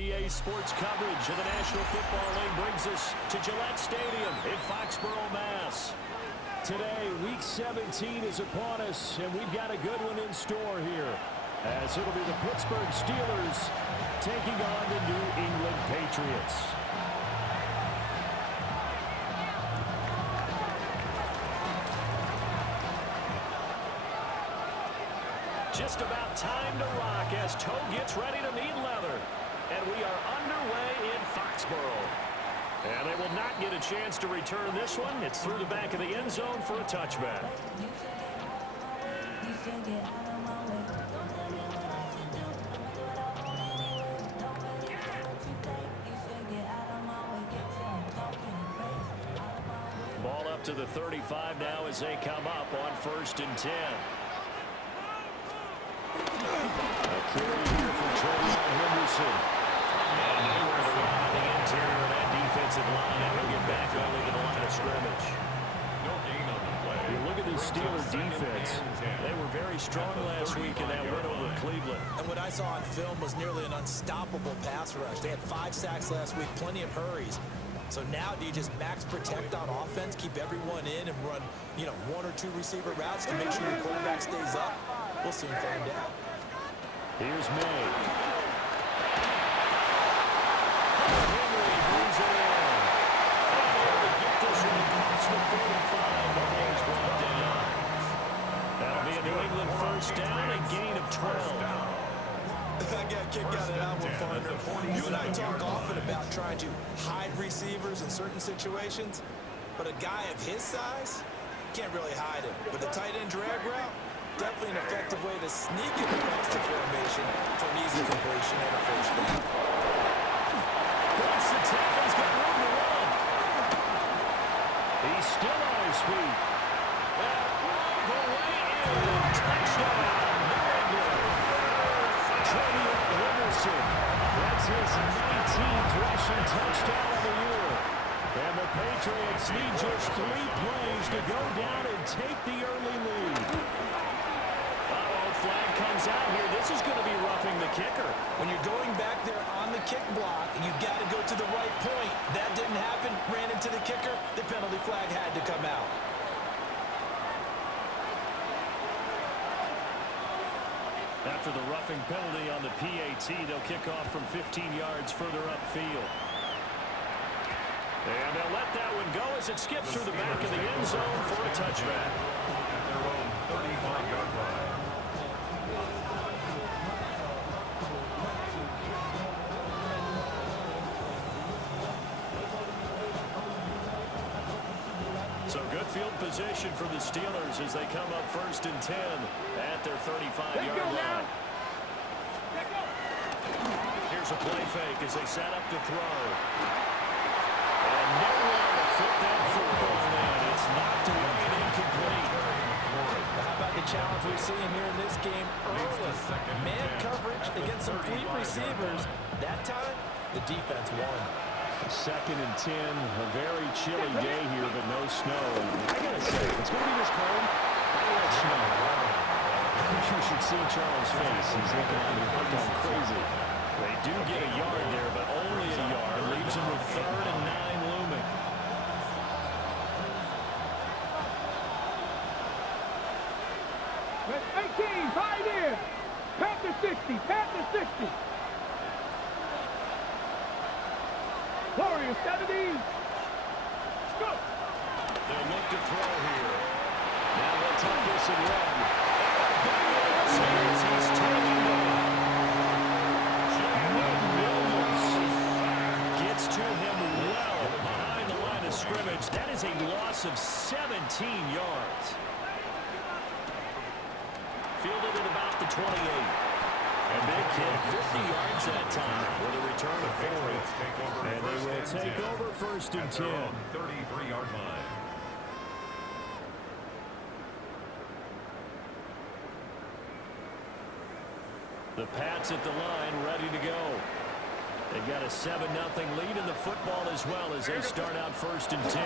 EA Sports coverage of the National Football League brings us to Gillette Stadium in Foxborough, Mass. Today, Week 17 is upon us, and we've got a good one in store here, as it'll be the Pittsburgh Steelers taking on the New England Patriots. Just about time to rock as Toe gets ready to meet leather. And we are underway in Foxborough. And they will not get a chance to return this one. It's through the back of the end zone for a touchback. Ball up to the 35 now as they come up on 1st and 10. A carry here for Trayvon Henderson. And nowhere to run on the interior of that defensive line. He'll get back only to the line of scrimmage. No gain on the play. You look at the Steelers defense. They were very strong last week in that win over Cleveland. And what I saw on film was nearly an unstoppable pass rush. They had 5 sacks last week, plenty of hurries. So now do you just max protect on offense, keep everyone in, and run, 1 or 2 receiver routes to make sure your quarterback stays up? We'll soon find out. Here's May. Henry brings it in. And able to get this one across the 45 before he's brought down. That'll be a New England first down, a gain of 12. I got a kick out of that one, partner. You and I talk often about trying to hide receivers in certain situations, but a guy of his size can't really hide him. With a tight end drag route, definitely an effective way to sneak it across the formation for an easy completion and a first down. Breaks the tackle. He's got room to run. He's still on his feet. That all the way in. Touchdown. Trayvon Henderson. That's his 19th rushing touchdown of the year. And the Patriots need just 3 plays to go down and take the early lead. Flag comes out here. This is going to be roughing the kicker. When you're going back there on the kick block, and you've got to go to the right point. That didn't happen. Ran into the kicker. The penalty flag had to come out. After the roughing penalty on the PAT, they'll kick off from 15 yards further upfield. And they'll let that one go as it skips through the back of the end zone for a touchback. At their own 35-yard line. So good field position for the Steelers as they come up 1st and 10 at their 35-yard line. Here's a play fake as they set up to throw. And nowhere to fit that football in. It's knocked away and incomplete. How about the challenge we're seeing here in this game early? Man coverage against some fleet receivers. That time, the defense won. 2nd and 10, a very chilly day here, but no snow. I gotta say, if it's gonna be this cold, I want snow. I think you should see Charles' face. He's looking at me like I'm crazy. They do get a yard there, but only a yard. Leaves them with 3rd and 9 looming. With 18, right in. Panther 60, Panther 60. Warriors 70. Go. They'll look to throw here. Now they'll take this and run. He's taken down. Jamal Williams gets to him well behind the line of scrimmage. That is a loss of 17 yards. Fielded at about the 28. A big kick, 50 yards that time with a return of 4. And they will take over 1st and 10. 33-yard line. The Pats at the line, ready to go. They've got a 7-0 lead in the football as well as they start out 1st and 10. A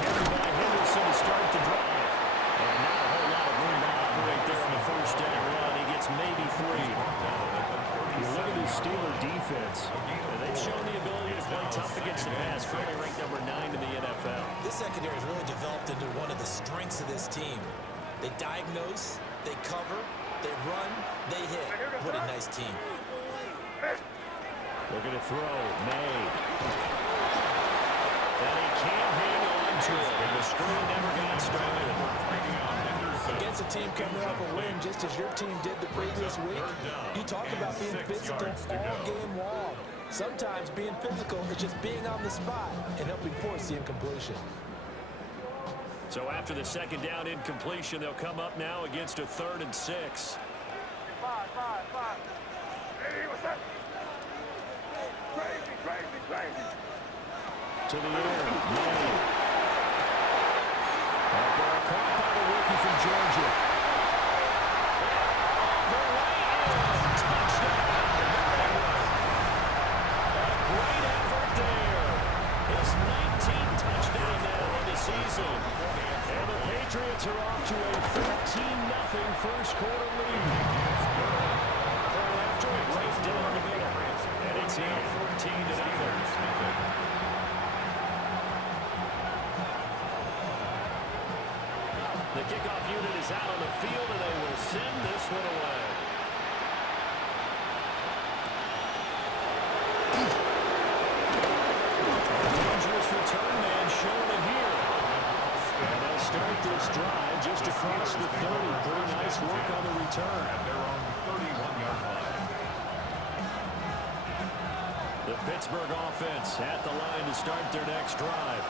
carry by Henderson to start the drive. And not a whole lot of room to operate there on the 1st down run. He gets maybe 3. You look at this Steeler defense, and they've shown the ability to play tough against the pass, currently ranked number 9 in the NFL. This secondary has really developed into one of the strengths of this team. They diagnose, they cover, they run, they hit. What a nice team. Looking to throw, May. And he can't hang on to it, and the screen never got started. Against a team coming off a win, just as your team did the previous week, you talk about being physical all game long. Sometimes being physical is just being on the spot and helping force the incompletion. So after the second down incompletion, they'll come up now against a 3rd and 6. Five. Hey, what's that? Crazy. To the air, May. That ball caught by the rookie from Georgia. The way in, touchdown. A great effort there. His 19th touchdown now on the season. And the Patriots are off to a 14-0 first quarter lead. Ball after it, right down the middle. And it's now 14-0. The kickoff unit is out on the field, and they will send this one away. Dangerous return man showing it here. And they'll start this drive just across the 30. Pretty nice work on the return. At their own 31-yard line. The Pittsburgh offense at the line to start their next drive.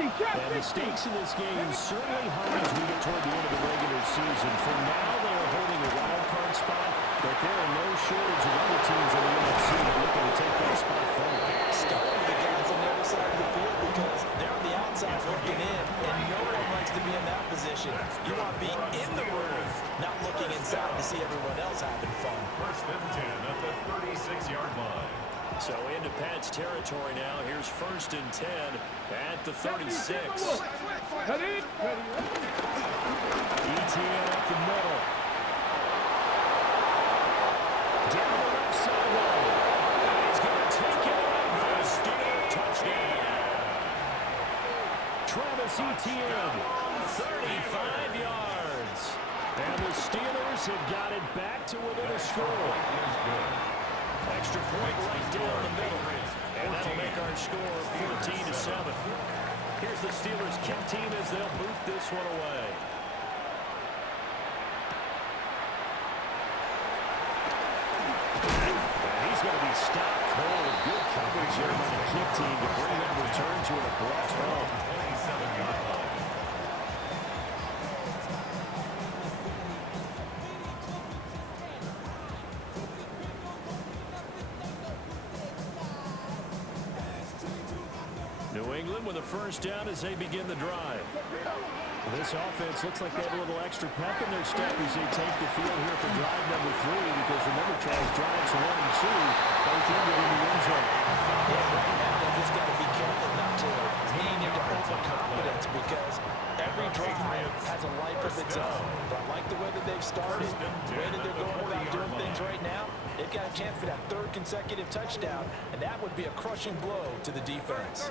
And the stakes in this game certainly high as we get toward the end of the regular season. For now, they are holding a wild card spot, but there are no shortage of other teams in the NFC that are looking to take that spot forward. Starting the guys on the other side of the field because they're on the outside looking in, and no one likes to be in that position. You want to be in the room, not looking inside to see everyone else having fun. 1st and 10 at the 36-yard line. So into Pat's territory now. Here's 1st and 10 at the 36. Ready? ETN up the middle. Down the left sideline. And he's going to take it out for a Steeler touchdown. Travis Etienne, 35 yards. And the Steelers have got it back to within a score. Extra point right down the middle. And that'll make our score 14-7. Here's the Steelers kick team as they'll boot this one away. And he's going to be stopped cold. Good coverage here by the kick team to bring that return to an abrupt halt. 27-yard line. New England with a first down as they begin the drive. This offense looks like they have a little extra pep in their step as they take the field here for drive number 3, because remember, Charles, drives 1 and 2 both ended in the end zone. Yeah, right now they just got to be careful not to lean into overconfidence because every drive has a life of its own. But I like the way that they've started, the way that they're going about doing things right now. They've got a chance for that 3rd consecutive touchdown, and that would be a crushing blow to the defense.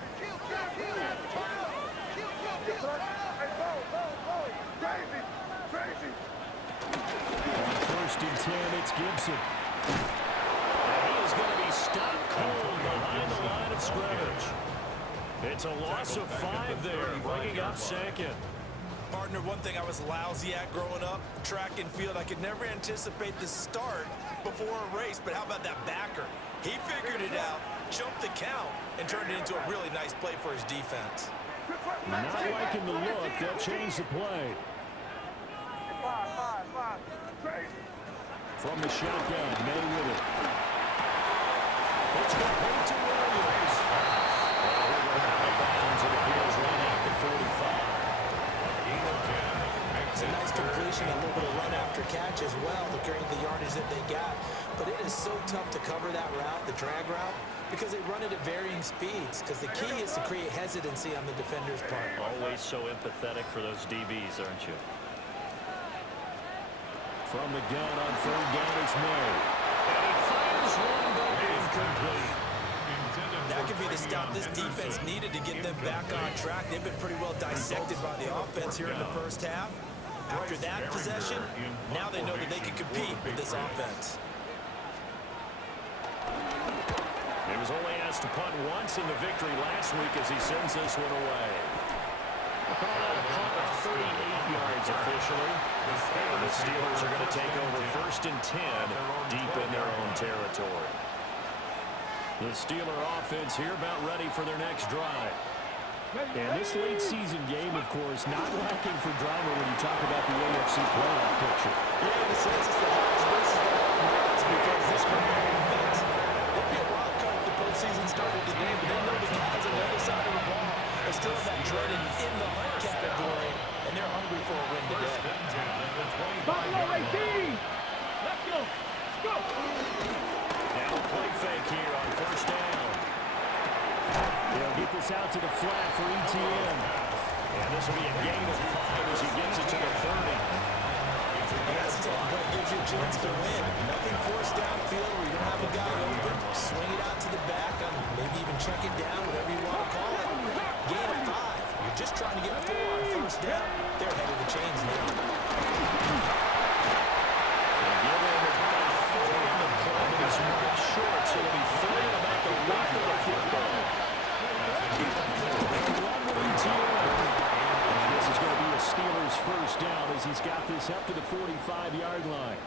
On 1st and 10, it's Gibson. And he is going to be stopped cold behind the line of scrimmage. It's a loss of 5 there, bringing up 2nd. Partner, one thing I was lousy at growing up, track and field, I could never anticipate the start before a race, but how about that backer? He figured it out, jumped the count, and turned it into a really nice play for his defense. Not liking the look. They'll change the play. From the shotgun, May with it. It's complete to Williams. Out of bounds, it appears right at the 45. It's a nice completion, a little bit of run after catch as well to carry the yardage that they got. But it is so tough to cover that route, the drag route, because they run it at varying speeds. Because the key is to create hesitancy on the defender's part. Always so empathetic for those DBs, aren't you? From the gun on 3rd down is May. And he fires Incomplete. Intended That for could be the stop this Henderson. defense needed to get them back on track. They've been pretty well dissected by the offense here in the first half. After that possession, now they know that they can compete with this offense. He was only asked to punt once in the victory last week as he sends this one away. We'll call that a punt of 38 yards officially. And the Steelers are going to take over 1st and 10 deep in their own territory. The Steeler offense here about ready for their next drive. And this late season game, of course, not lacking for drama when you talk about the AFC playoff picture. Yeah, in a sense, it's the Hawks versus the Hawks because this combined offense, they'd be a wild card if the postseason started today, but they know the guys on the other side of the ball are still in that dreaded in the hunt category, and they're hungry for a win today. Buffalo 18. Let's go. Let's go. Now a play fake here on 1st down. They'll get this out to the flat for ETN. And this will be a gain of 5 as he gets it to the 30. That's tough, but it gives you a chance to win. Nothing forced downfield where you don't have a guy open. Swing it out to the back, maybe even check it down, whatever you want to call it. Gain of 5. You're just trying to get 4 on 1st down. They're ahead of the chains now. Short, so it'll be third about the length of the football. And this is going to be a Steelers 1st down as he's got this up to the 45-yard line.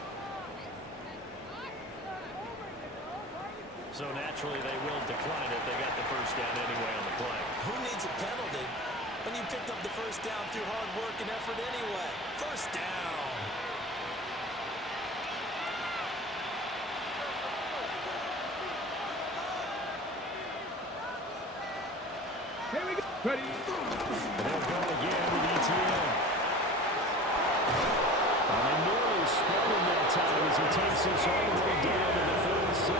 So naturally they will decline it. They got the 1st down anyway on the play. Who needs a penalty when you picked up the 1st down through hard work and effort anyway? 1st down. Here we go. Ready. They'll go again with ETN. And they nearly spelled him that time as he takes this all the way down to the 47.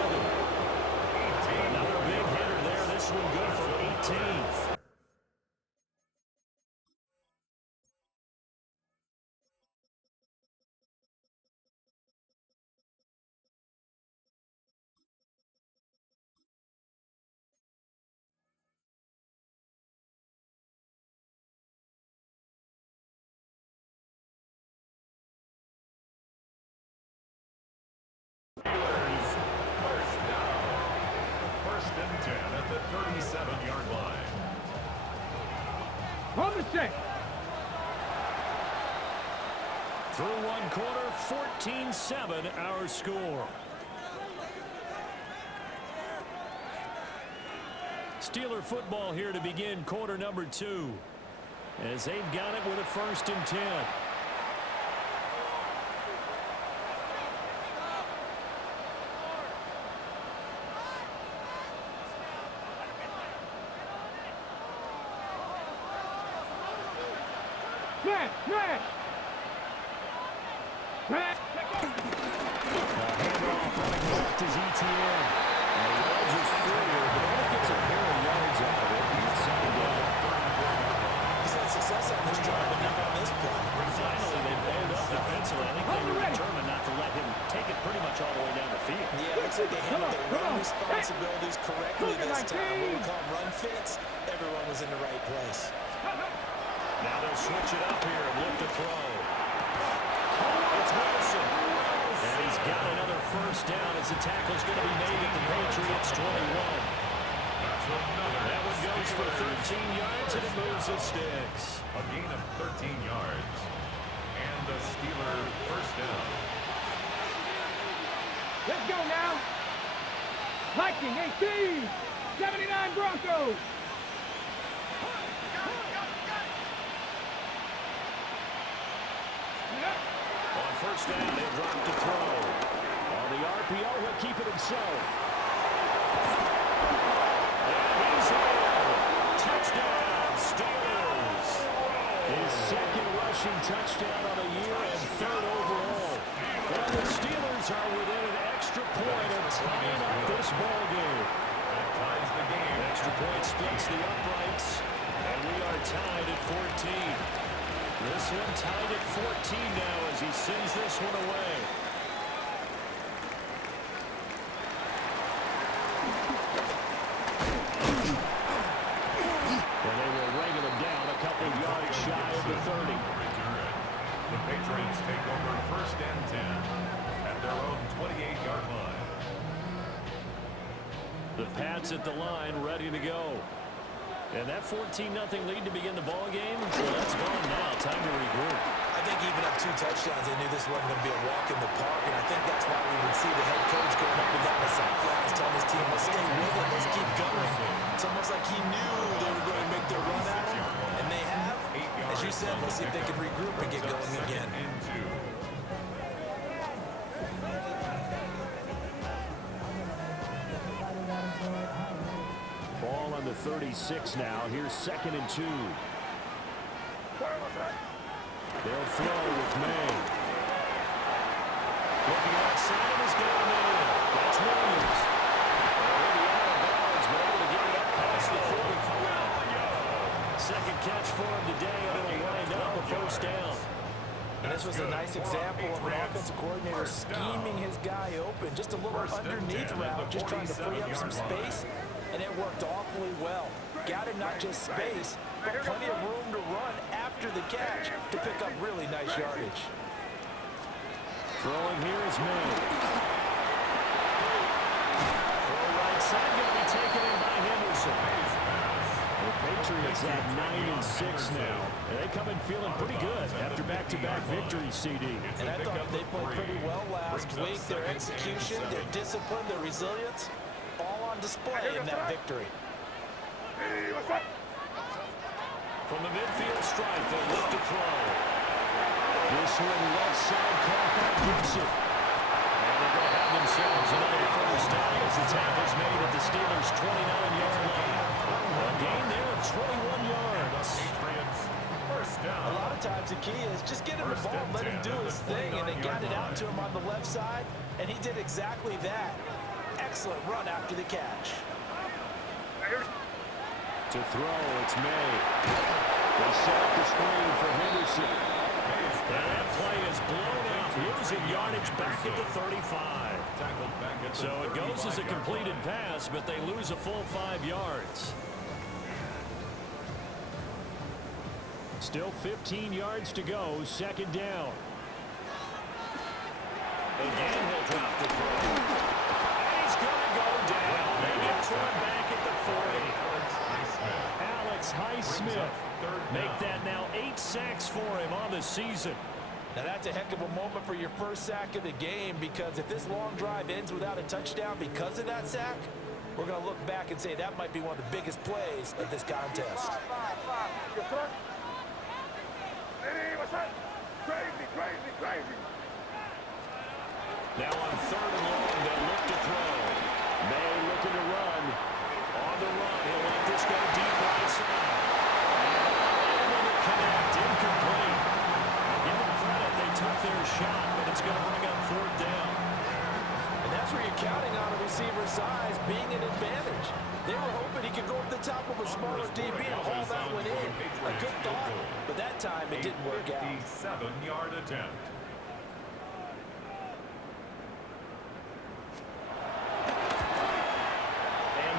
Another big hitter there. This one good for 18. First and 10 at the 37-yard line. On the check. Through one quarter, 14-7 our score. Steeler football here to begin quarter number 2. As they've got it with a 1st and 10. Smash. Smash. Smash. Handoff running left is ETN. And the edge is through here, but only gets a pair of yards out of it. It's 2nd down. He's had success on this drive, but not on this play. Finally, they pulled up defensively. I think they were determined not to let him take it pretty much all the way down the field. Yeah, looks like they handled their run responsibilities correctly this time. What we call run fits, everyone was in the right place. Now they'll switch it up here and look to throw. It's Wilson. And he's got another 1st down as the tackle's going to be made at the Patriots 21. That one goes for 13 yards and it moves the sticks. A gain of 13 yards. And the Steeler 1st down. Let's go now. Viking 18. 79 Broncos. On 1st down, they drop to throw. On the RPO, he'll keep it himself. And he's in. Touchdown, Steelers. His 2nd rushing touchdown on the year and 3rd overall. And the Steelers are within an extra point of tying up this ball game. That ties the game. Extra point splits the uprights, and we are tied at 14. This one tied at 14 now as he sends this one away. at the line, ready to go. And that 14-0 lead to begin the ball game, well, that's gone now. Time to regroup. I think even up 2 touchdowns, they knew this wasn't going to be a walk in the park, and I think that's why we would see the head coach going up and down the sidelines, telling his team, let's stay with it, let's keep going. It's almost like he knew they were going to make their run at him, and they have. As you said, let's see if they can regroup and get going again. Ball on the 36 now. Here's 2nd and 2. They'll throw with May. Looking outside, is going in. That's Williams. He'll be out of bounds, but able to get it up past the 45. Second catch for him today, and it'll wind up a first down. And this was a nice example of an offensive coordinator scheming his guy open. Just a little underneath route, just trying to free up some space, and it worked awfully well. Got him not just space, but plenty of room to run after the catch to pick up really nice yardage. Throwing here is May. Throw right side, going to be taken in by Henderson. The Patriots at 9-6 now. And they come in feeling pretty good after back-to-back victories, CD. And I thought they played pretty well last week. Their execution, their discipline, their resilience, all on display in that victory. From the midfield stripe, they look to throw. This one left side, caught by Gibson. And they're going to have themselves another first down as the tackle's made at the Steelers' 29-yard line. A gain there of 21 yards. A lot of times the key is just get him the ball, let him do his thing, and they got it out to him on the left side, and he did exactly that. Excellent run after the catch. To throw, it's May. They set up the screen for Henderson. And that play is blown out, losing yardage back at the 35. So it goes as a completed pass, but they lose a full 5 yards. Still 15 yards to go, 2nd down. Again, he'll drop the throw. And he's going to go down. They get one back at the 40. Alex Highsmith make that now 8 sacks for him on the season. Now that's a heck of a moment for your first sack of the game, because if this long drive ends without a touchdown because of that sack, we're going to look back and say that might be one of the biggest plays of this contest. Crazy. Now on 3rd and long, they'll look to throw. May looking to run. On the run, he'll let this go deep right side. And able to connect, incomplete. Give them credit, they took their shot, but it's going to bring up 4th down. And that's where you're counting on a receiver's size being an advantage. They were hoping he could go up the top of a smaller DB and haul that one in. A good thought, but that time it didn't work out. 7-yard attempt.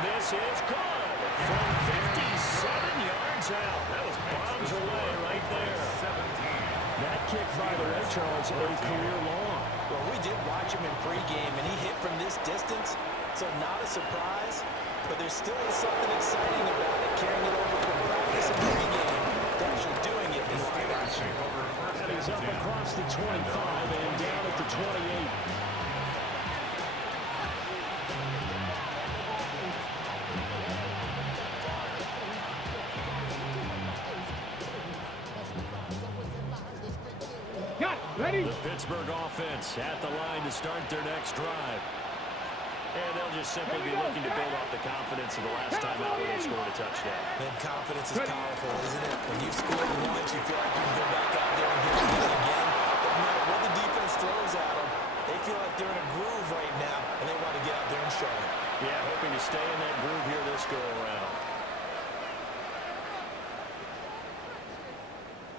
This is good from 57 yards out. That was bombs away right there. That kick, by the way, Charles, a career long. Well, we did watch him in pregame, and he hit from this distance, so not a surprise. But there still is something exciting about it, carrying it over from practice and pregame to actually doing it in live action. And he's up across the 25 and down at the 28. Ready? The Pittsburgh offense at the line to start their next drive. And they'll just simply be looking to build off the confidence of the last time out when they scored a touchdown. And confidence is powerful, isn't it? When you've scored once, you feel like you can go back out there and get it again. But no matter what the defense throws at them, they feel like they're in a groove right now, and they want to get out there and show it. Yeah, hoping to stay in that groove here this go-around.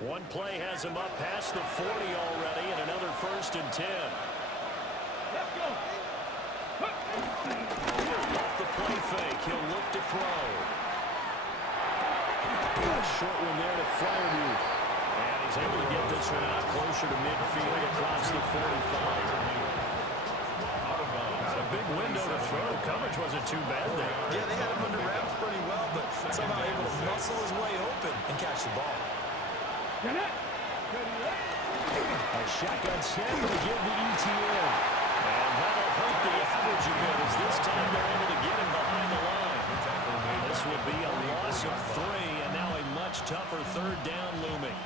One play has him up past the 40 already, and another 1st and 10. Let's go. Off the play fake, he'll look to throw. A short one there to Freiermuth. And he's able to get this one out closer to midfield across the 45. big window to throw. Coverage wasn't too bad there. Yeah, they had him under wraps pretty well, but somehow able to muscle his way open and catch the ball. A shotgun snap to give the ETN. And that'll hurt the average a bit as this time they're able to get him behind the line. This will be a loss of 3, and now a much tougher third down looming.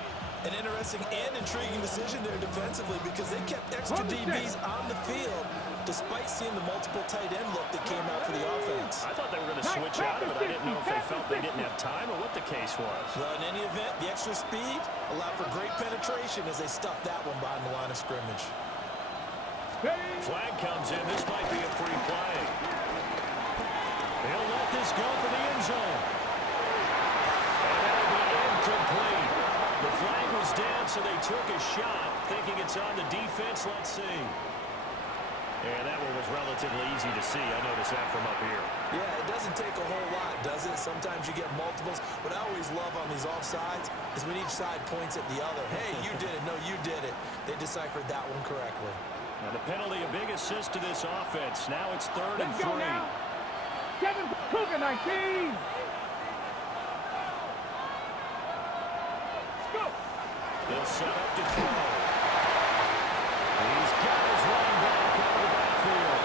An interesting and intriguing decision there defensively because they kept extra DBs on the field despite seeing the multiple tight end look that came out for the offense. I thought they were going to switch out of it. I didn't know if they felt they didn't have time or what the case was. Well, in any event, the extra speed allowed for great penetration as they stuffed that one behind the line of scrimmage. Flag comes in. This might be a free play. They'll let this go for the end zone. And that'll be incomplete. The flag was down, so they took a shot, thinking it's on the defense. Let's see. And that one was relatively easy to see. I noticed that from up here. Yeah, it doesn't take a whole lot, does it? Sometimes you get multiples. What I always love on these offsides is when each side points at the other. Hey, you did it. No, you did it. They deciphered that one correctly. Now the penalty, a big assist to this offense. Now it's 3rd and 3. Kevin Cougar, 19. They'll set up to throw. He's got his running back out of the backfield.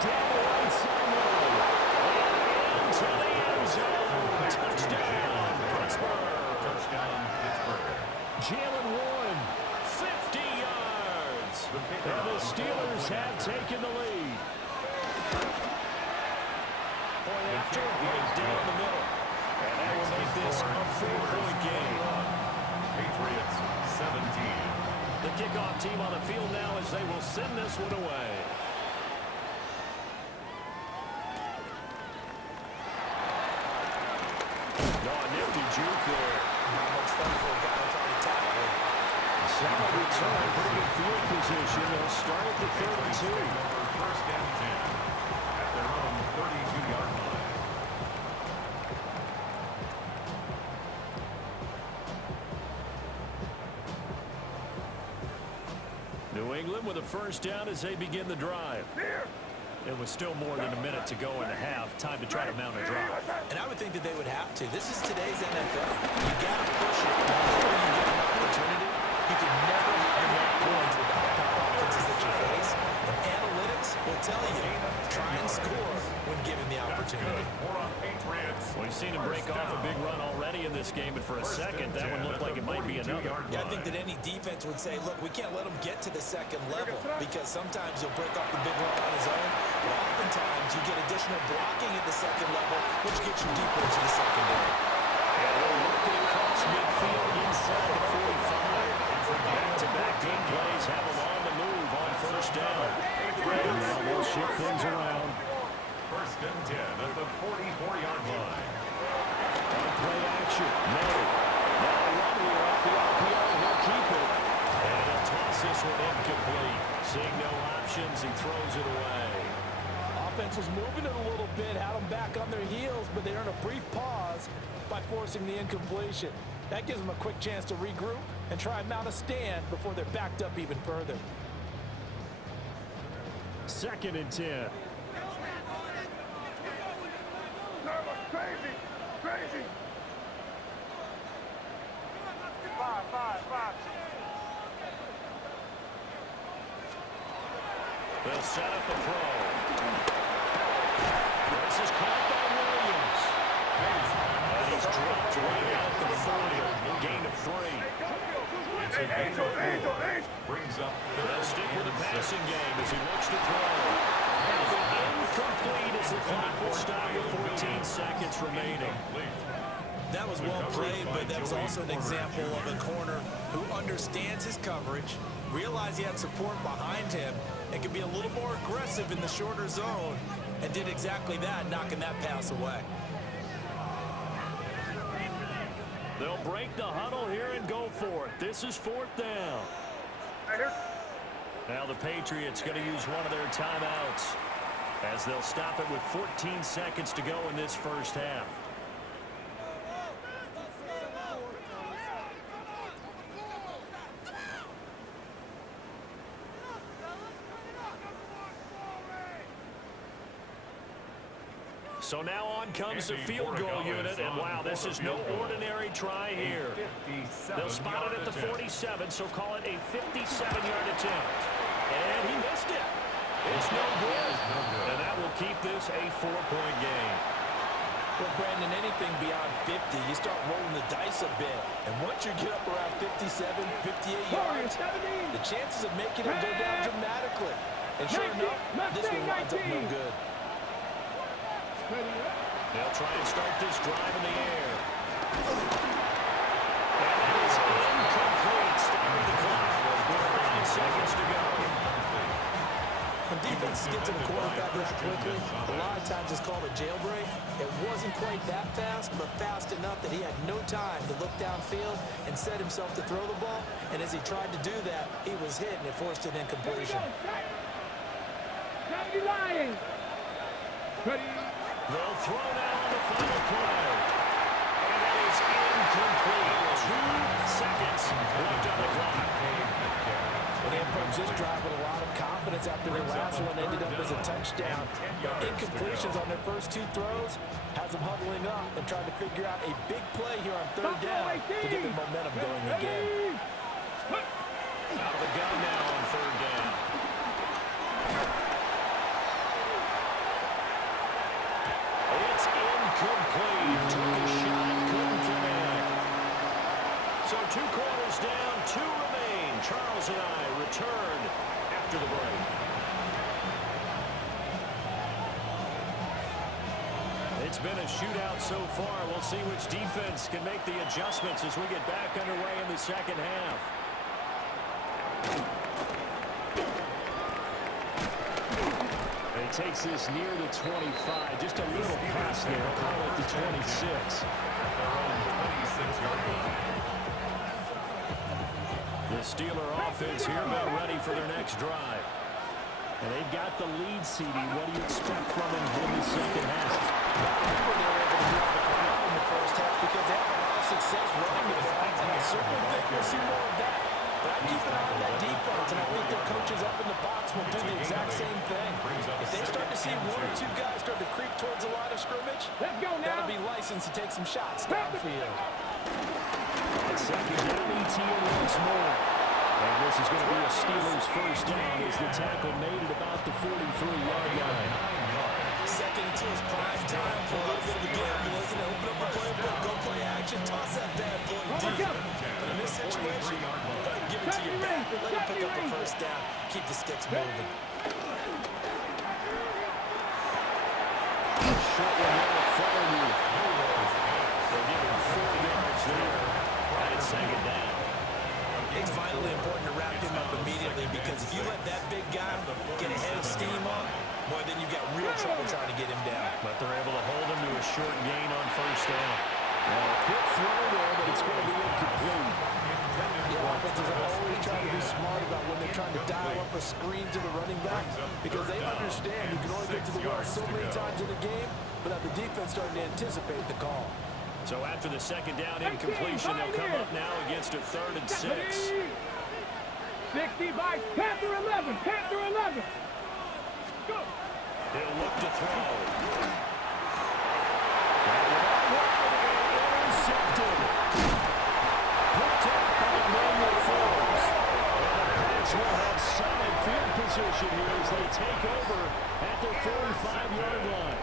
Down the right sideline. And into the end zone. Touchdown, Pittsburgh. Touchdown, Pittsburgh. Jalen Warren, 50 yards. And the Steelers have taken the lead. Point after, right down the middle. And that will make this a 4-point game. Patriots 17. The kickoff team on the field now as they will send this one away. Nifty juke there. Not much fun for a guy trying to tackle him. Solid return, pretty good field position. They'll start at the 32. First and 10 at their own 32-yard line. New England with a first down as they begin the drive. It was still more than a minute to go in the half. Time to try to mount a drive. And I would think that they would have to. This is today's NFL. You got to push it. Whenever you get an opportunity, you can never have enough points with the high-powered offenses that you face. And analytics will tell you, try and score when given the opportunity. We've seen him break off a big run already in this game, but for a second, that one looked like it might be another. Yeah, I think that any defense would say, look, we can't let him get to the second level because sometimes he'll break off the big run on his own, but oftentimes you get additional blocking at the second level, which gets you deeper into the secondary. And they're working across midfield inside the 45. Back-to-back big plays have them on the move on first down. Now they'll shift things around. First and 10 at the 44-yard line. Play action. Made. Now run here off the RPO. He'll keep it. And he'll toss this one incomplete. Seeing no options, he throws it away. Offense was moving it a little bit, had them back on their heels, but they earned a brief pause by forcing the incompletion. That gives them a quick chance to regroup and try and mount a stand before they're backed up even further. 2nd and 10. Crazy. 5. They'll set up the throw. This is caught by Williams. And he's dropped right at the 40. Gain of 3. Brings up They'll stick with the passing game as he looks to throw. Incomplete as the clock will stop with 14 seconds remaining. That was well played, but that was also an example of a corner who understands his coverage, realized he had support behind him, and could be a little more aggressive in the shorter zone, and did exactly that, knocking that pass away. They'll break the huddle here and go for it. This is 4th down. Now the Patriots going to use one of their timeouts as they'll stop it with 14 seconds to go in this first half. So now on comes the field goal unit, and wow, this is no ordinary try here. They'll spot it at the 47, so call it a 57-yard attempt. And he missed it. It's no good. And that will keep this a 4-point game. Well, Brandon, anything beyond 50, you start rolling the dice a bit. And once you get up around 57, 58 yards, the chances of making it go down dramatically. And sure enough, this one winds up no good. They'll try and start this drive in the air. And that is incomplete. Stopping the clock with 5 seconds to go. When defenses get to the quarterback that quickly, a lot of times it's called a jailbreak. It wasn't quite that fast, but fast enough that he had no time to look downfield and set himself to throw the ball. And as he tried to do that, he was hit, and it forced an incompletion. They'll throw now on the final play. And that is incomplete. 2 seconds left on the clock. Well, they approached this drive with a lot of confidence after their last one ended up as a touchdown. But incompletions on their first 2 throws has them huddling up and trying to figure out a big play here on 3rd down to get the momentum going again. Out of the gun now on 3rd down. It's incomplete. Took a shot, couldn't connect. So 2 quarters down, 2 remain. Charles and I return after the break. It's been a shootout so far. We'll see which defense can make the adjustments as we get back underway in the second half. And he takes this near the 25. Just a little pass there. Call it the 26. The Steeler offense here about ready for their next drive. And they've got the lead, CD. What do you expect from them in the second half? They were able to do it in the first half because they had a lot of success running the ball. And I certainly think we'll see more of that. But I keep an eye on that defense, and I think their coaches up in the box will do the exact same thing. If they start to see 1 or 2 guys start to creep towards the line of scrimmage, that'll be licensed to take some shots downfield. On second down, ETN once more. And this is going to be a Steelers first down as the tackle made it about the 43-yard line. Second until it's prime time for a little bit of a gamble, isn't it? Open up the playbook, go play action, toss that bad boy deep. But in this situation, go ahead and give it to your back. Let him pick up the first down. Keep the sticks moving. Short one there, follow. They'll give him 4 yards there. Right at second down. It's vitally important to wrap him up immediately because if you let that big guy get a head of steam on, boy, then you've got real trouble trying to get him down. But they're able to hold him to a short gain on first down. Quick throw there, but it's going to be incomplete. Yeah, offenses are always trying to be smart about when they're trying to dial up a screen to the running back because they understand you can only get to the well so many times in a game without the defense starting to anticipate the call. So after the second down incompletion, they'll come up now against a 3rd and 6. 65, Panther 11, Panther 11. Go. He'll look to throw. Intercepted. Picked up by Emmanuel Forbes. And the Pats will have solid field position here as they take over at their 45-yard line.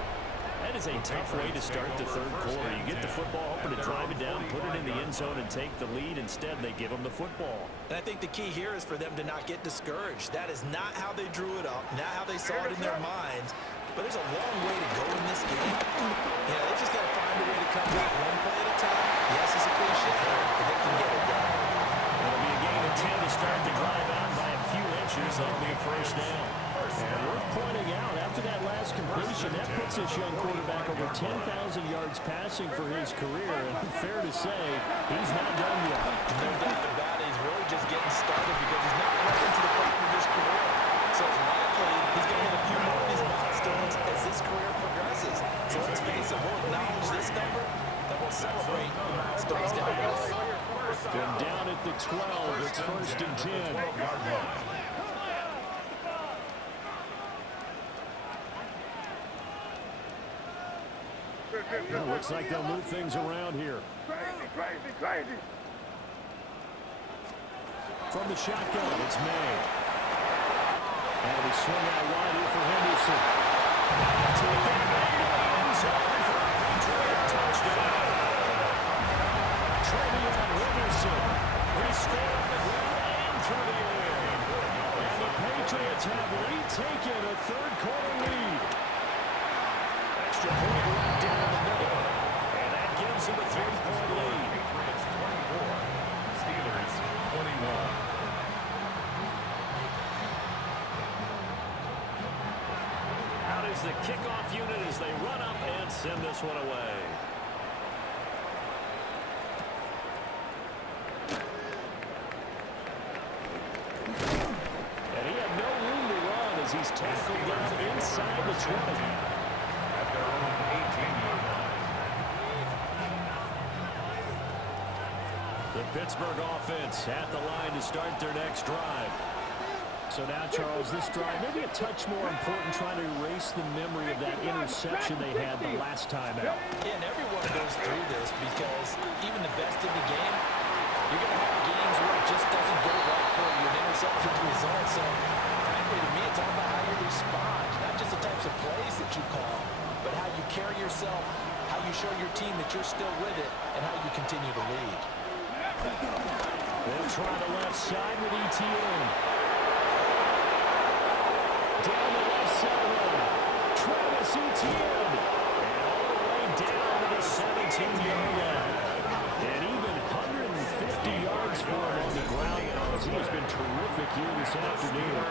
That is a tough way to start the 3rd quarter. You get the football, hoping to drive it down, put it in the end zone, and take the lead. Instead, they give them the football. And I think the key here is for them to not get discouraged. That is not how they drew it up, not how they saw it in their minds. But there's a long way to go in this game. You know, they just got to find a way to come back 1 play at a time. Yes, it's a cliche, but they can get it done. It'll be a gain of 10 to start the drive out by a few inches. That'll be a first down. And worth pointing out, after that last completion, that puts this young quarterback over 10,000 yards passing for his career. And fair to say, he's not done yet. No doubt about it. He's really just getting started because he's not quite into the prime of his career. So it's likely he's going to hit a few more of these milestones as this career progresses. So let's face it, we'll acknowledge this number, and we'll celebrate the milestones down the road. From down at the 12, it's 1st and 10. Well, looks like they'll move things around here. Crazy. From the shotgun, it's May. And we swing out wide here for Henderson. Taken into the end zone for a Patriot touchdown. Trevion Henderson. He scored on the ground and through the air. And the Patriots have retaken a third-quarter lead. Extra point right down the middle. And that gives them a 3-point lead. Patriots 24, Steelers 21. Out is the kickoff unit as they run up and send this one away. And he had no room to run as he's tackled down inside the 20. At their own 18-yard line. The Pittsburgh offense at the line to start their next drive. So now, Charles, this drive maybe a touch more important, trying to erase the memory of that interception they had the last time out. Yeah, and everyone goes through this because even the best in the game, you're going to have games where it just doesn't go right for you, an interception result. So, frankly, to me, it's all about how you respond, not just the types of plays that you call, but how you carry yourself, how you show your team that you're still with it, and how you continue to lead. They'll try the left side with ETN. Down the left sideline, Travis Etienne. And all the way down to the 17-yard line. And even 150 yards for him on the ground now, as he has been terrific here this afternoon.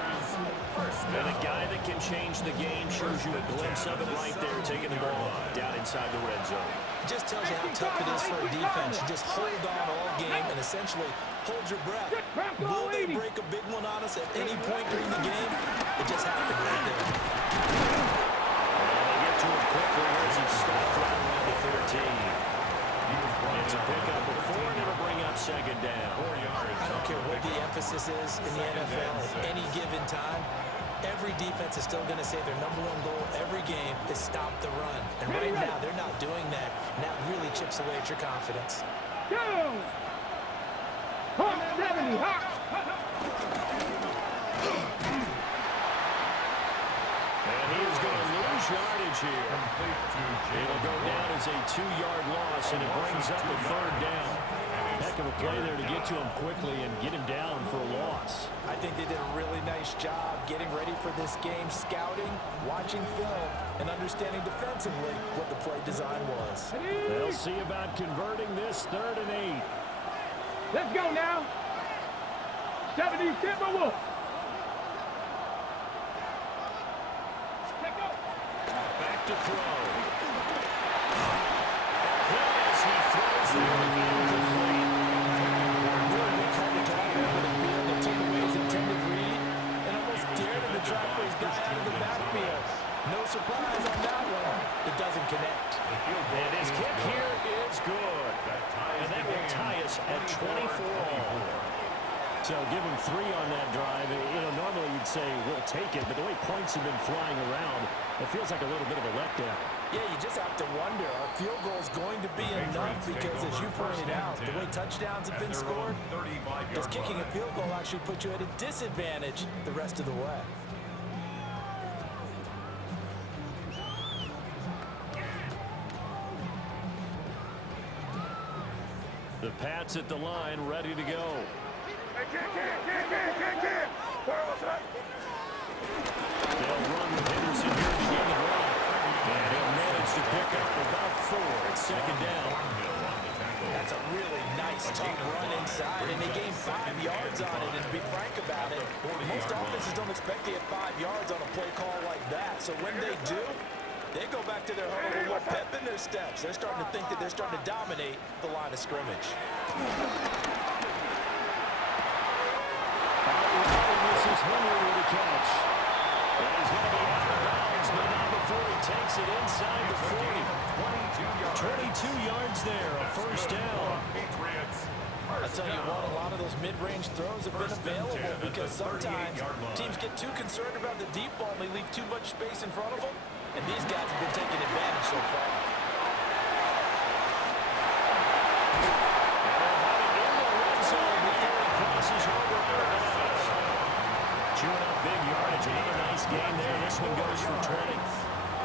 And a guy that can change the game shows you a glimpse of it right there, taking the ball down inside the red zone. It just tells you how tough it is for a defense. You just hold on all game and essentially hold your breath. Will they break a big one on us at any point during the game? It just happened right there. And they get to him quickly as he stopped right around the 13. It's a pickup of 4, and it'll bring up second down. 4 yards. I don't care what the emphasis is in the NFL at any given time. Every defense is still going to say their _1 goal every game is stop the run. And right now, they're not doing that. And that really chips away at your confidence. Go! Hawk 70, Hawk! And he is going to lose yardage here. It'll go down as a 2-yard loss, and it brings up a third down. Heck of a play there to get to him quickly and get him down for a loss. I think they did a really nice job getting ready for this game, scouting, watching film, and understanding defensively what the play design was. They'll see about converting this 3rd and 8. Let's go now. 70, Timberwolf. Back to throw. As he throws the incomplete. Really called the target over the field that took away his intended read and almost dared him to try for his guy out of the backfield. No surprise on that one. It doesn't connect. And his kick here is good. And that will tie us at 24 all. So give him 3 on that drive. You know, normally you'd say we'll take it, but the way points have been flying around, it feels like a little bit of a letdown. Yeah, you just have to wonder, are field goals going to be enough? Because as you pointed out, the way touchdowns have been scored, does kicking a field goal actually put you at a disadvantage the rest of the way? The Pats at the line, ready to go. They'll run with Henderson here to begin the run. And he'll manage to pick up about 4. It's second down. That's a really nice, tough run inside, and they gained 5 yards on it. And to be frank about it, most offenses don't expect to get 5 yards on a play call like that. So when they do, they go back to their huddle with a little pep in their steps. They're starting to think that they're starting to dominate the line of scrimmage. This is Henry with a catch. And he's going to be out of bounds, but not before he takes it inside the 40. 22 yards there, a first down. I'll tell you what, a lot of those mid-range throws have been available because sometimes teams get too concerned about the deep ball and they leave too much space in front of them. And these guys have been taking advantage so far. Chewing up big yardage. Another nice game there. This one goes for 20.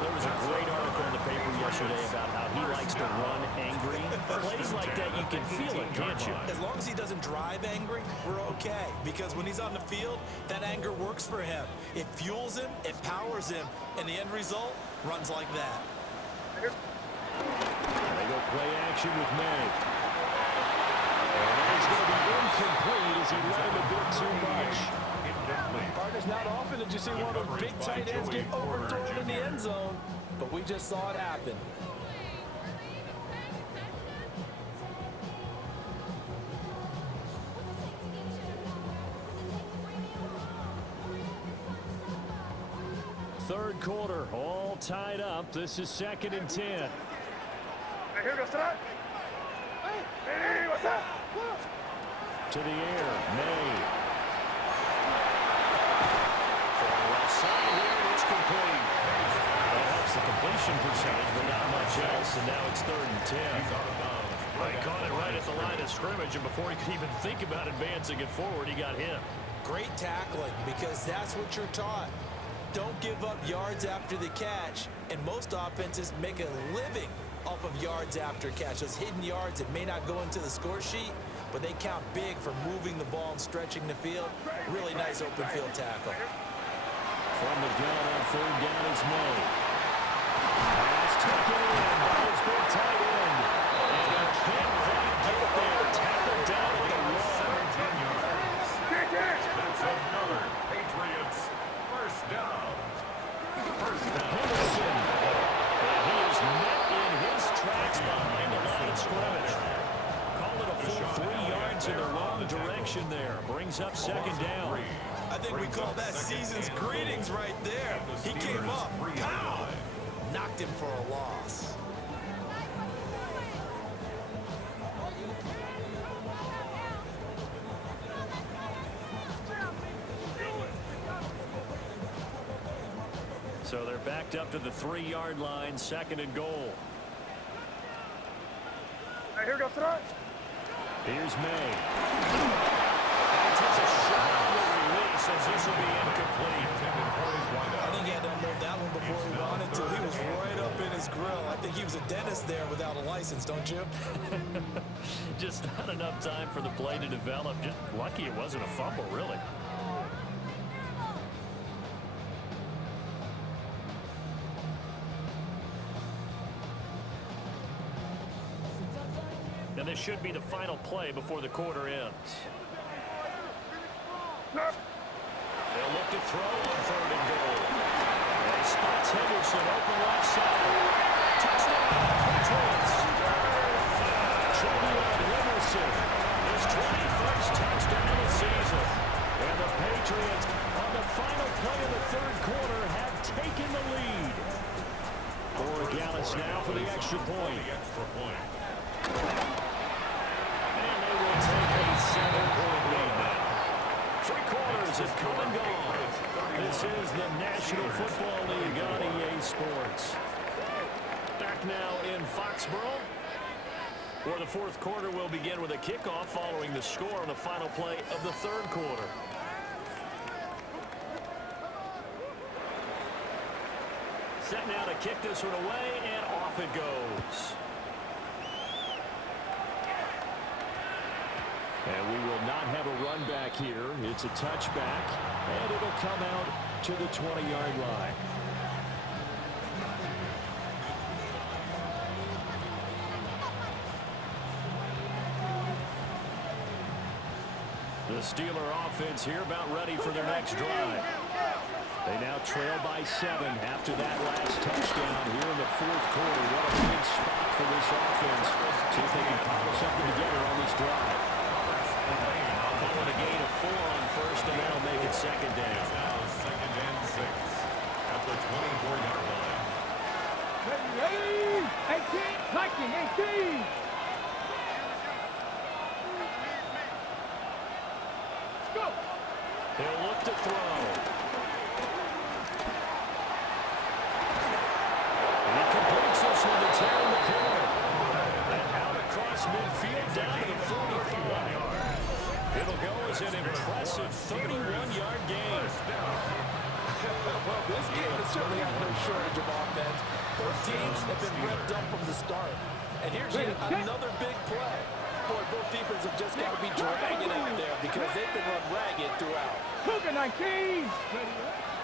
There was a great article in the paper yesterday about how he likes to run angry. Plays like that, you can feel it, can't you? As long as he doesn't drive angry, we're okay. Because when he's on the field, that anger works for him. It fuels him, it powers him, and the end result runs like that. And they go play action with May. And it's going to be incomplete as he let him a bit too much. Partners, not often did you see one of those big tight ends get overthrown in the end zone, but we just saw it happen. Third quarter, all tied up. This is 2nd and 10. Hey, here goes that. Hey, what's that? To the air, May. It's complete. That helps the completion percentage, but not much else, and now it's 3rd and 10. He caught it right at the line of scrimmage, and before he could even think about advancing it forward, he got hit. Great tackling, because that's what you're taught. Don't give up yards after the catch, and most offenses make a living off of yards after catch. Those hidden yards that may not go into the score sheet, but they count big for moving the ball and stretching the field. Really nice open field tackle. From the gun on 3rd down is May. Pass taken in by his big tight end. And he can't quite get there. Tackled down at the 1. That's another Patriots first down. Henderson. And he is met in his tracks behind the line of scrimmage. Call it a full 3 yards in the wrong direction there. Brings up 2nd down. I think we call that season's greetings right there. He came up, pow, knocked him for a loss. So they're backed up to the 3-yard line, 2nd and goal. Hey, here goes that. Here's May. And he takes a shot at the release as this will be incomplete. I think he had to unload that one before he wanted to. He was right up in his grill. I think he was a dentist there without a license, don't you? Just not enough time for the play to develop. Just lucky it wasn't a fumble, really. And this should be the final play before the quarter ends. They'll look to throw on 3rd and goal. And he spots Henderson open left side. Touchdown, Patriots. Trevion Henderson, his 21st touchdown of the season. And the Patriots, on the final play of the 3rd quarter, have taken the lead. Borregales now for the extra point. And they will take a 7-point lead now. 3 quarters have come and gone. This is the National Football League on EA Sports. Back now in Foxborough, where the 4th quarter will begin with a kickoff following the score on the final play of the 3rd quarter. Set now to kick this one away, and off it goes. And we will not have a run back here. It's a touchback, and it'll come out to the 20-yard line. The Steeler offense here about ready for their next drive. They now trail by 7 after that last touchdown here in the 4th quarter. What a big spot for this offense. See if they can cobble something together on this drive. Calling a gain of 4 on 1st, and that'll make it 2nd down. Now 2nd and 6 at the 24-yard line. Ready, 18, collecting, 18. Let's go. He'll look to throw. And he completes this one to tear in the corner. And out across across midfield down to the 44. It'll go as an impressive 31-yard gain. Well, this game has certainly had no shortage of offense. Both teams have been revved up from the start. And here's yet another big play. Boy, both defenses have just got to be dragging out there because they've been run ragged throughout. Cougar 19.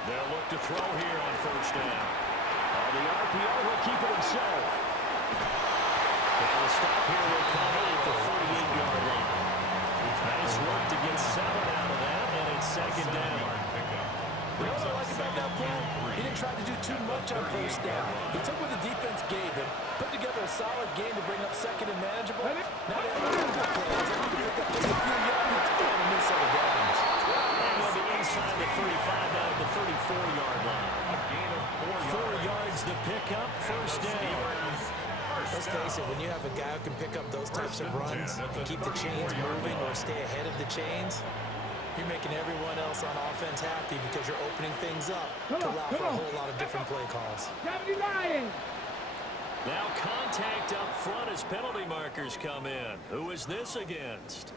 They'll look to throw here on first down. The RPO will keep it himself. And the stop here will come at the 48-yard line. Nice work to get 7 out of that, and it's second down. You know what I like about that play? He didn't try to do too much on first down. He took what the defense gave him, put together a solid game to bring up second and manageable. Now they have a good play. They need to pick up just a few yards on a new set of downs. And on the inside the 35 down at the 34-yard line. 4 yards to pick up, first down. Let's face it, when you have a guy who can pick up those types of runs and keep the chains moving or stay ahead of the chains, you're making everyone else on offense happy because you're opening things up to allow for a whole lot of different play calls. Now contact up front as penalty markers come in. Who is this against?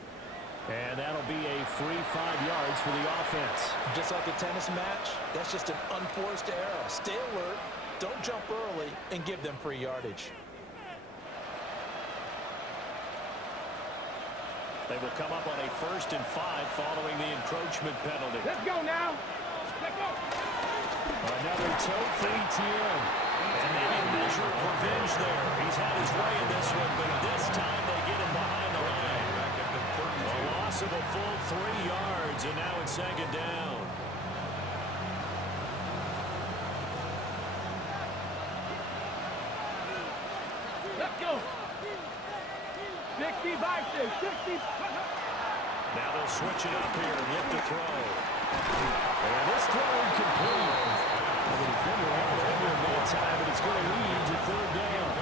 And that'll be a free 5 yards for the offense. Just like a tennis match, that's just an unforced error. Stay alert, don't jump early, and give them free yardage. They will come up on a 1st and 5 following the encroachment penalty. Let's go now. Let's go. Another toe for Etienne. And maybe a measure of revenge there. He's had his way in this one, but this time they get him behind the line. A loss of a full 3 yards, and now it's second down. Let's go. 60 by 60. Now they'll switch it up here and look to throw. And this throw incomplete. The defender out over in that time, but it's going to lead to 3rd down.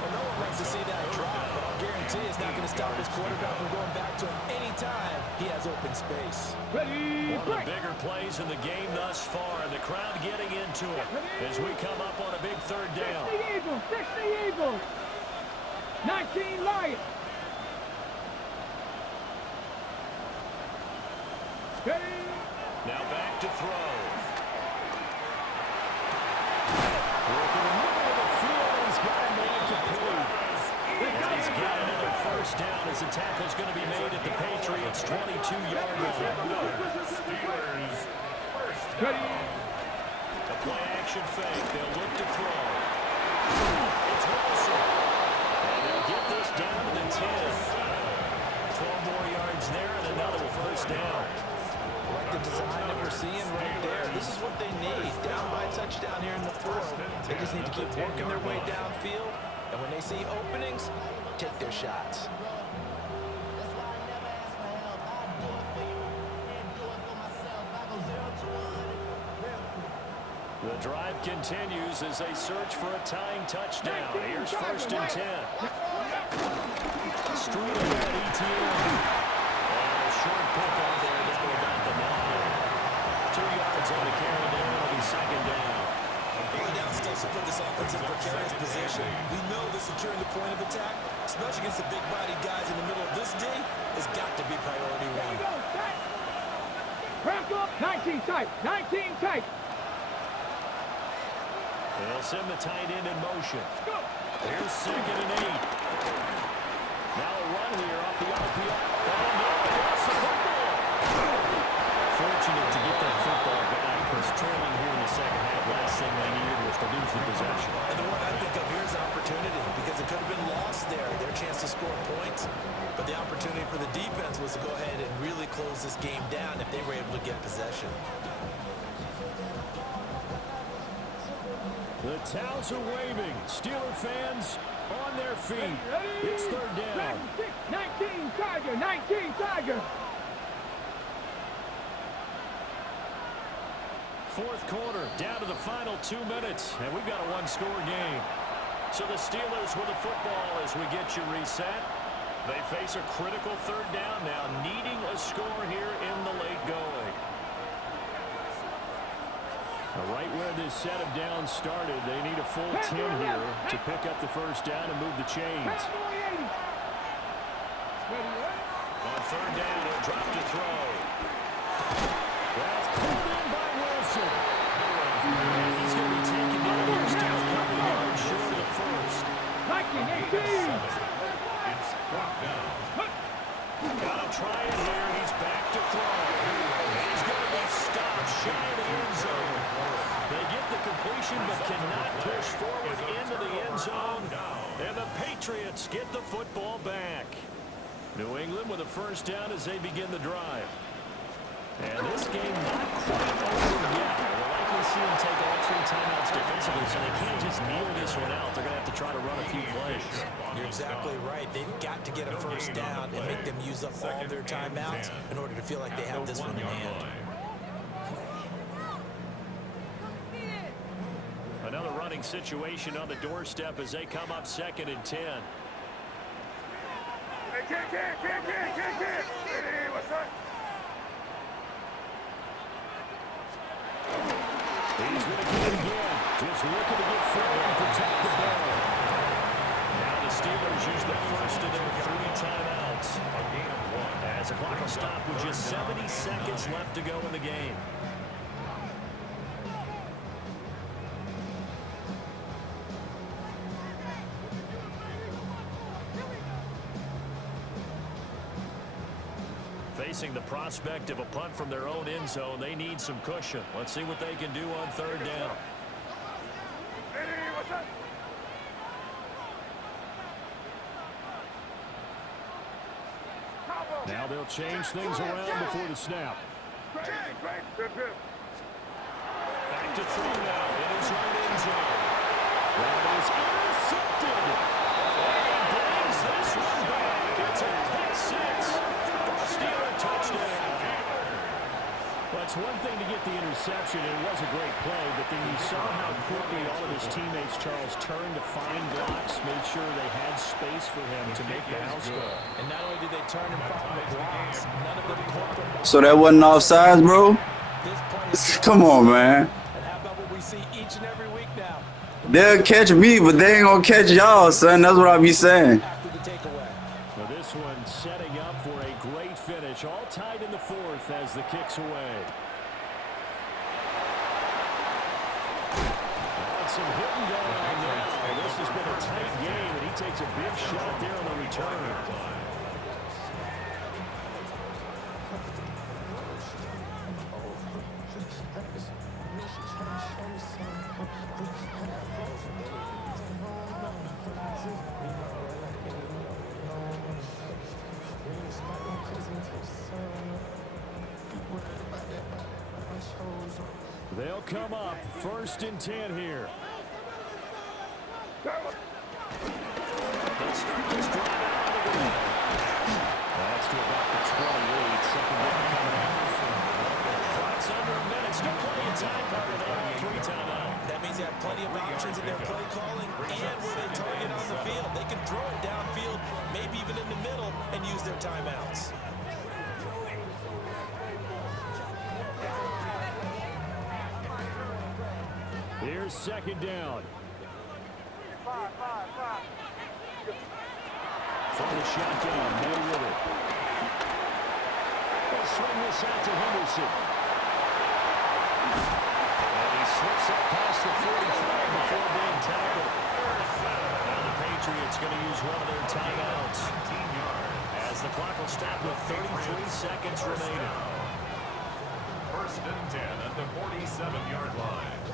Well, no one likes to see that drop, but I'll guarantee it's not going to stop his quarterback from going back to him anytime he has open space. Ready, One of the bigger plays in the game thus far, and the crowd getting into it as we come up on a big 3rd down. 60 Eagles, 60 Eagles. 19 Lions. Ready. Now back to throw. Working in the middle of the field, he's got a man complete. And he's got another 1st down as the tackle's going to be made at the Patriots' 22-yard line. Ready. A play-action fake. They'll look to throw. It's Wilson. And they'll get this down to the 10. 12 more yards there and another 1st down. Like the design that we're seeing right there. This is what they need. Down by a touchdown here in the 4th. They just need to keep working their way downfield. And when they see openings, take their shots. The drive continues as they search for a tying touchdown. Here's 1st and 10. Straight ahead, Etienne. And a short pickup there down about the 9. 2 yards on the carry there. It'll be second down. Early down steps will put this offense in a precarious position. We know that securing the point of attack, especially against the big-bodied guys in the middle of this D, has got to be priority one. Crack up. 19 tight. 19 tight. They'll send the tight end in motion. Here's 2nd and 8. Now a run here off the RPO. Oh, no, he lost the football. Fortunate to get that football back because trailing here in the second half, last thing they needed was to lose the possession. And the one I think of here is opportunity because it could have been lost there, their chance to score points. But the opportunity for the defense was to go ahead and really close this game down if they were able to get possession. The towels are waving. Steeler fans on their feet. It's 3rd down. 19 Tiger. 19 Tiger. 4th quarter, down to the final 2 minutes, and we've got a 1-score game. So the Steelers with the football as we get you reset. They face a critical 3rd down now, needing a score here in the late going. Right where this set of downs started, they need a full 10 here to pick up the 1st down and move the chains. On third down, he'll drop to throw. That's pulled in by Wilson. And he's going to be taken down here still a couple yards short of the first. It's brought down. Got to try it here. He's back to throw. And he's going to be stopped shy of the end zone. They get the completion but cannot push forward into the end zone. And the Patriots get the football back. New England with a first down as they begin the drive. And this game not quite over yet. We'll likely see them take all 3 timeouts defensively, so they can't just kneel this one out. They're going to have to try to run a few plays. You're exactly right. They've got to get a first down and make them use up all their timeouts in order to feel like they have this one in hand. Another running situation on the doorstep as they come up 2nd and 10. Hey, kid. Hey, what's up? He's going to get it again. Just looking to get forward and protect the ball. Now the Steelers use the first of their 3 timeouts. A gain of 1. As the clock will stop with just 70 seconds left to go in the game. Facing the prospect of a punt from their own end zone, they need some cushion. Let's see what they can do on third down. Hey, what's up? Now they'll change things around before the snap. Great. Back to throw now in his own end zone. That is intercepted. And brings this one back. It's a pick 6 for a Steeler touchdown. Well, it's one thing to get the interception, and it was a great play, but then you saw how quickly all of his teammates, Charles, turned to find blocks, made sure they had space for him to make the house call. And not only did they turn and find the blocks, none of them caught them. So that wasn't offsides, bro? This play is Come on, man. And how about what we see each and every week now? They'll catch me, but they ain't gonna catch y'all, son. That's what I be saying. After the takeaway. Well, this one setting up for a great finish, all tied in the 4th as the kick's away. Some hitting going on now. This has been a tight game, and he takes a big shot there on the return. They'll come up 1st and 10 here. They'll start this drive out of the way. That's to about the 28. Second down coming out. Clock's under a minute. Still plenty of time covered there. 3 timeout. That means they have plenty of options in their play calling and where they target on the field. They can throw it downfield, maybe even in the middle, and use their timeouts. Here's 2nd down. From the shotgun, May with it. They'll swing this out to Henderson. And he slips up past the 45 before being tackled. Now the Patriots going to use one of their timeouts. As the clock will stop with 33 seconds remaining. 1st and 10 at the 47-yard line.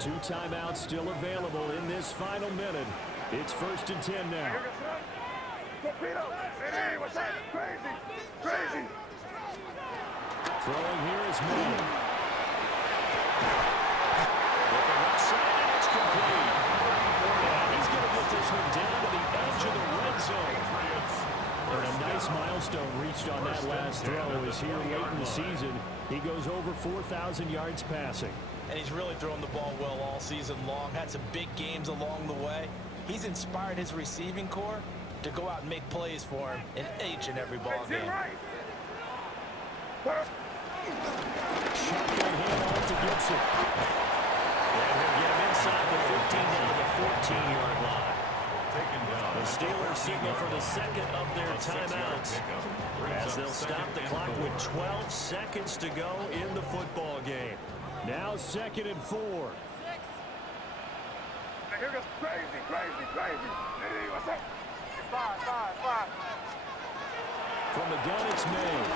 Two timeouts still available in this final minute. It's 1st and 10 now. Hey, what's up? Crazy. Throwing here is May. With the left side, and it's complete. And he's going to get this one down to the edge of the red zone. And a nice milestone reached on that last throw as here late in the season, he goes over 4,000 yards passing. And he's really thrown the ball well all season long. Had some big games along the way. He's inspired his receiving corps to go out and make plays for him in each and every ball game. Shotgun handoff to Gibson. And he'll get him inside the 15 down to the 14-yard line. The Steelers signal for the second of their timeouts as they'll stop the clock with 12 seconds to go in the football game. Now 2nd and 4. Now here goes crazy, crazy, crazy. Hey, what's up? Five. From the gun, it's made.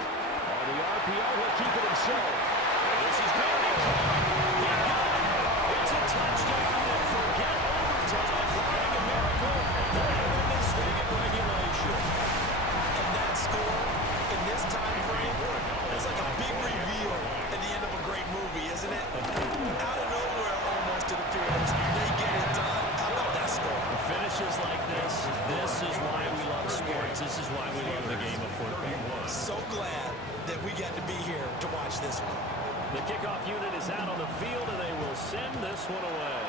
On the RPO, he'll keep it himself. This is going to be caught. He got it. It's a touchdown, and forget overtime. Running a miracle. They win this thing in regulation. And that score, in this time frame, that's like a big reveal at the end of a great movie, isn't it? Out of nowhere, almost, it appears. They get it done. How about that score? Finishes like this is why we love sports. This is why we love the game of football. So glad that we got to be here to watch this one. The kickoff unit is out on the field, and they will send this one away.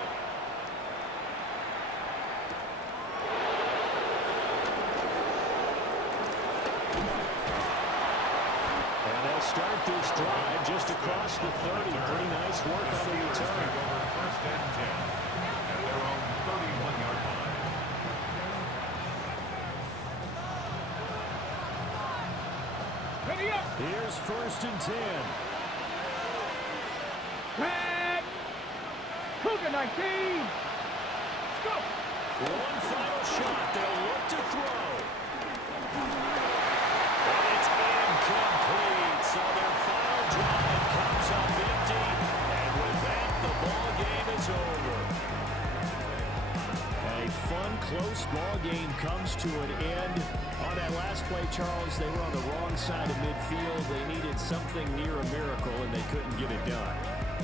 And they'll start this drive just across the 30. Pretty nice work on the return. First and 10 at their own 31-yard line. Ready up. Here's 1st and 10. Red. Cougar 19. Let's go. One final shot. They'll look to throw. And it's incomplete. So their final drive comes up empty. And with that, the ball game is over. A fun, close ball game comes to an end. On that last play, Charles, they were on the wrong side of midfield. They needed something near a miracle, and they couldn't get it done.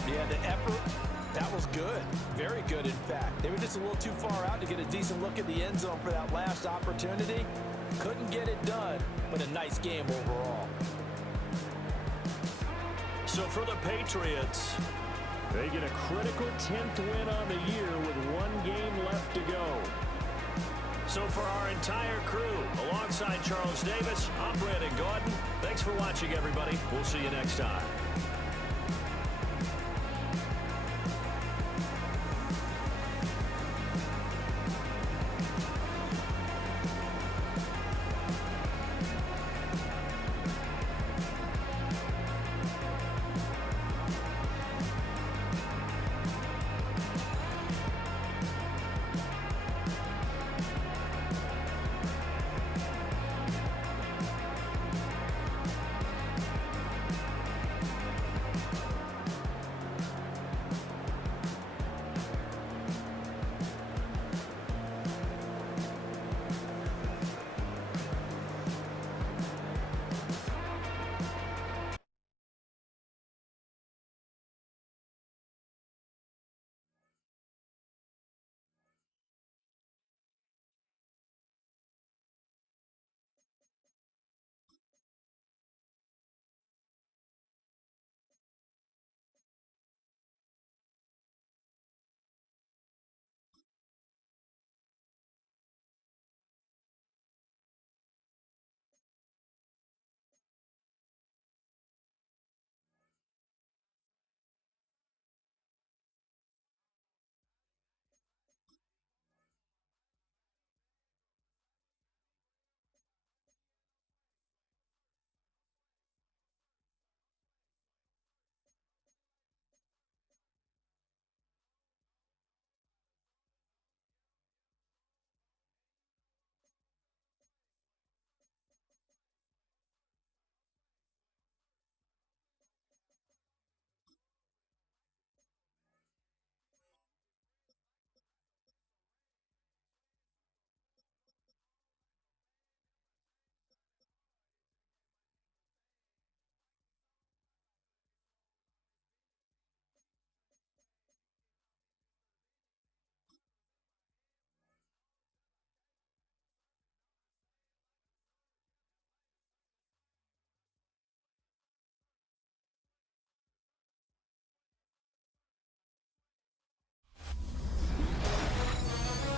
Yeah, the effort, that was good. Very good, in fact. They were just a little too far out to get a decent look at the end zone for that last opportunity. Couldn't get it done, but a nice game overall. So for the Patriots, they get a critical 10th win on the year with one game left to go. So for our entire crew, alongside Charles Davis, I'm Brandon Gordon. Thanks for watching, everybody. We'll see you next time.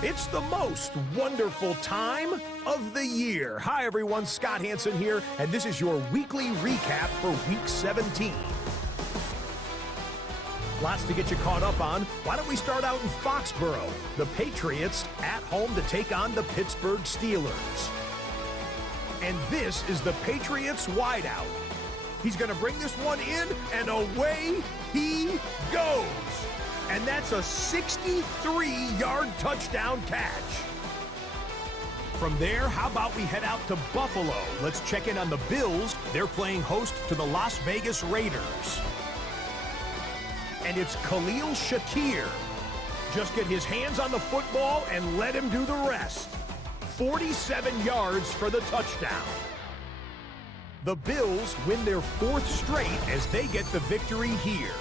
It's the most wonderful time of the year. Hi, everyone. Scott Hansen here, and this is your weekly recap for Week 17. Lots to get you caught up on. Why don't we start out in Foxborough? The Patriots at home to take on the Pittsburgh Steelers. And this is the Patriots wideout. He's going to bring this one in, and away he goes. And that's a 63-yard touchdown catch. From there, how about we head out to Buffalo? Let's check in on the Bills. They're playing host to the Las Vegas Raiders. And it's Khalil Shakir. Just get his hands on the football and let him do the rest. 47 yards for the touchdown. The Bills win their 4th straight as they get the victory here.